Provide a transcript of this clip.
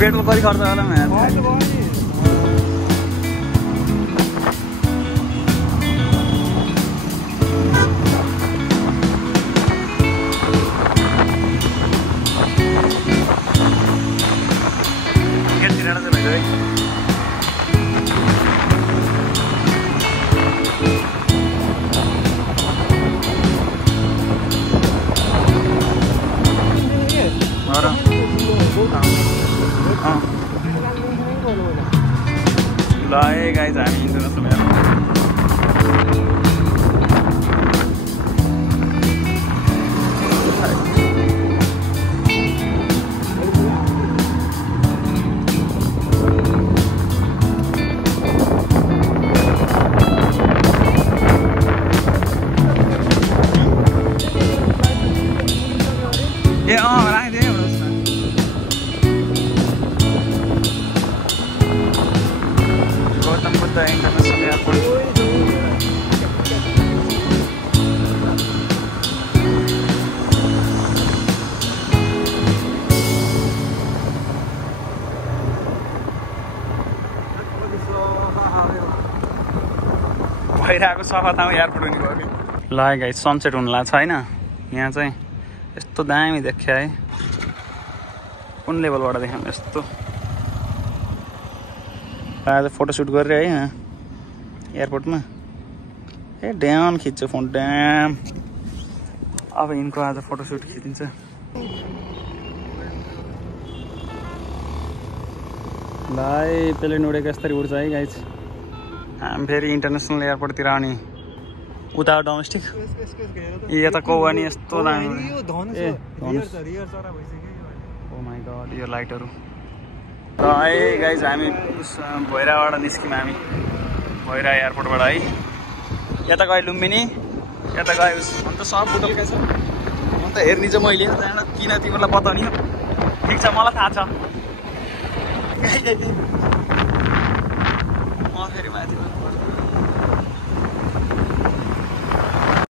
Petrol कति खर्च होला म Hey guys, I'm international airport. Yeah, right there. The international airport. भइरहेको सफा ठाउँ एयरपोर्ट हुने भयो कि ल गाइस सनसेट हुन लाग्छ हैन यहाँ चाहिँ यस्तो दामी देख्या है कुन लेभलबाट देखाम यस्तो आज फोटोशूट गरेर है यहाँ एयरपोर्टमा ए ड्याम खिच्छ फोन ड्याम अब यिनको आज फोटोशूट खिचिन्छ भाइ प्लेन उडेको यसरी उड्छ है गाइस हामी फेरि इन्टरनेसनल एयरपोर्टतिर आउने उता डोमेस्टिक यता कौवानी यस्तो दामी ए ओ माय गॉड यो लाइटहरु र है गाइज हामी भैराबाट निस्क्यौँ हामी भैरा एयरपोर्टबाट है यता गयो लुम्बिनी यता गयो अन्त सब बुटलकै छ अन्त हेर्ने चाहिँ मैले त्यहाँबाट किन तिमीलाई बताउने ठिक छ मलाई थाहा छ